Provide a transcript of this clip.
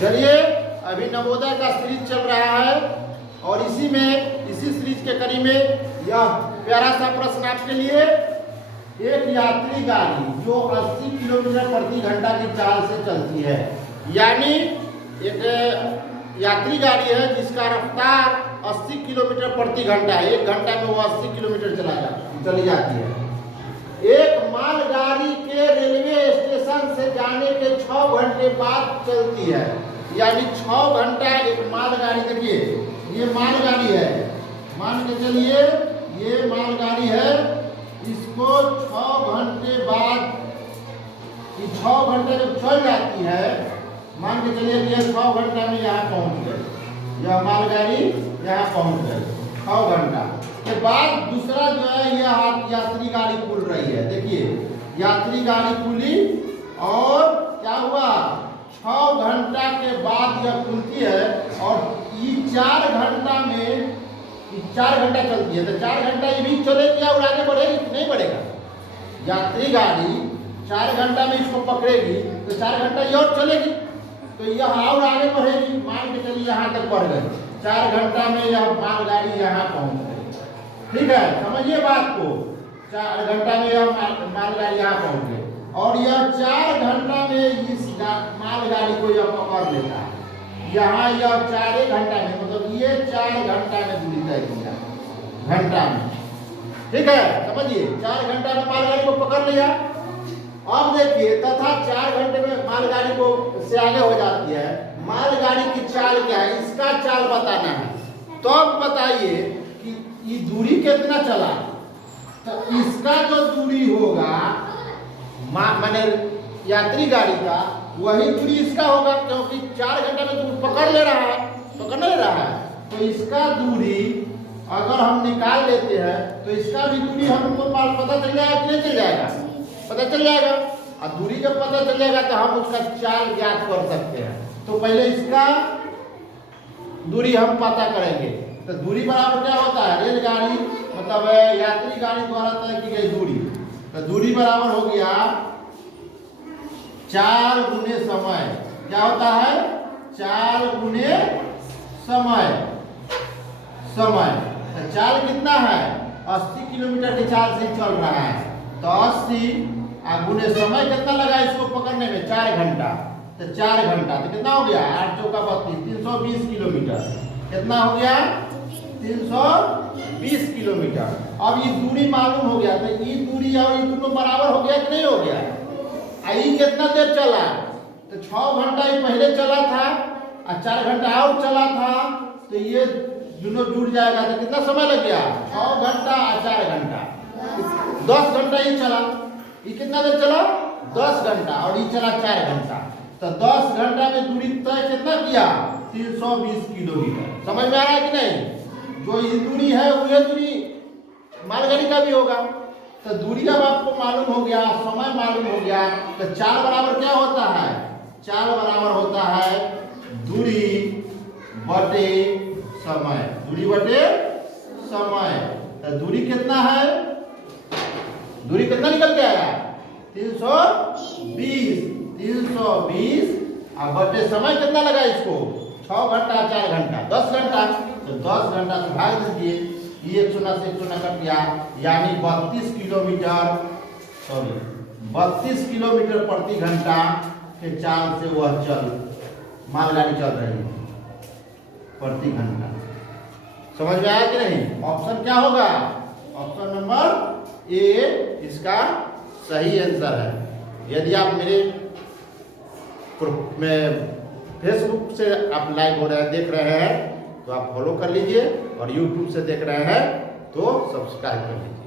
चलिए, अभी नवोदय का सीरीज चल रहा है और इसी सीरीज के कड़ी में यह प्यारा सा प्रश्न आपके लिए। एक यात्री गाड़ी जो 80 किलोमीटर प्रति घंटा की चाल से चलती है, यानी एक यात्री गाड़ी है जिसका रफ्तार 80 किलोमीटर प्रति घंटा है। 1 घंटा में वो 80 किलोमीटर चली जाती है। एक मालगाड़ी के रेलवे स्टेशन से जाने के 6 घंटे बाद चलती है, यानी 6 घंटा एक मालगाड़ी। देखिए, ये मालगाड़ी है, मान के चलिए ये मालगाड़ी है, इसको 6 घंटे बाद, 6 घंटे जब चल जाती है, मान के चलिए कि 6 घंटा में यहाँ पहुँच गई, यह मालगाड़ी यहाँ पहुँच गई 6 घंटा के बाद। दूसरा जो है यह यात्री गाड़ी खुल रही है। देखिए, यात्री गाड़ी खुली और क्या हुआ, 6 घंटा के बाद यह खुलती है और ये 4 घंटा में 4 घंटा चलती है। तो 4 घंटा ये भी चलेगी और आगे बढ़ेगी? नहीं बढ़ेगा। यात्री गाड़ी 4 घंटा में इसको पकड़ेगी तो 4 घंटा ये और चलेगी, तो यह और आगे बढ़ेगी। मान के चलिए यहाँ तक बढ़ गई, 4 घंटा में यह मालगाड़ी यहाँ पहुँच गई। ठीक है, समझिए बात को। 4 घंटा में यह मालगाड़ी यहाँ पहुँच गई और यह 4 घंटा में इस मालगाड़ी को यह पकड़ लेता है। यहाँ यह 4 घंटा में, मतलब ये 4 घंटा में दूरी तय किया, घंटा में। ठीक है, समझिए, 4 घंटा में मालगाड़ी को पकड़ लिया। अब देखिए, तथा 4 घंटे में मालगाड़ी को से आगे हो जाती है। मालगाड़ी की चाल क्या है, इसका चाल बताना है। तो अब बताइए कि ये दूरी कितना चला, तो इसका जो दूरी होगा माने यात्री गाड़ी का, वही दूरी इसका होगा, क्योंकि 4 घंटे में दूर पकड़ ले रहा है, पकड़ ले रहा है। तो इसका दूरी अगर हम निकाल लेते हैं तो इसका भी दूरी हमको पता चल जाएगा कि नहीं चल जाएगा? पता चल जाएगा। और दूरी जब पता चल जाएगा तो हम उसका चाल ज्ञात कर सकते हैं। तो पहले इसका दूरी हम पता करेंगे। तो दूरी बराबर क्या होता है, रेलगाड़ी मतलब यात्री गाड़ी द्वारा तय की गई दूरी। तो दूरी बराबर हो गया 4 गुने समय। क्या होता है, 4 गुने समय। तो चाल कितना है, 80 किलोमीटर की चाल से चल रहा है। तो 80 गुने समय कितना लगा इसको पकड़ने में, 4 घंटा। तो 4 घंटा तो कितना हो गया, 8 चौका 32, 320 किलोमीटर। कितना हो गया, 320 किलोमीटर। अब ये दूरी मालूम हो गया, तो ये दूरी और ये दोनों बराबर हो गया कि नहीं हो गया? आई कितना देर चला, तो 6 घंटा ये पहले चला था और 4 घंटा और चला था, तो ये दोनों जुड़ जाएगा। तो कितना समय लग गया, 6 घंटा और 4 घंटा, 10 घंटा ये चला। ये कितना देर चला, 10 घंटा, और ये चला 4 घंटा। तो 10 घंटा में दूरी तय कितना किया, 320 किलोमीटर। समझ में आ रहा है कि नहीं? जो ये दूरी है वही दूरी मालगाड़ी का भी होगा। तो दूरी जब आपको मालूम हो गया, समय मालूम हो गया, तो चाल बराबर क्या होता है, चाल बराबर होता है दूरी बटे समय। दूरी बटे समय। तो दूरी कितना है, दूरी कितना निकल के आया, 320 और बटे समय कितना लगा इसको, 6 घंटा 4 घंटा 10 घंटा। तो 10 घंटा से भाग दीजिए, ये 1 शून्य से 1 शून्य कट गया, यानी 32 किलोमीटर प्रति घंटा के चाल से वह मालगाड़ी चल रही है प्रति घंटा। समझ में आया कि नहीं? ऑप्शन क्या होगा, ऑप्शन नंबर ए इसका सही आंसर है। यदि आप मेरे फेसबुक से आप लाइव हो रहे हैं, देख रहे हैं, तो आप फॉलो कर लीजिए, और यूट्यूब से देख रहे हैं तो सब्सक्राइब कर लीजिए।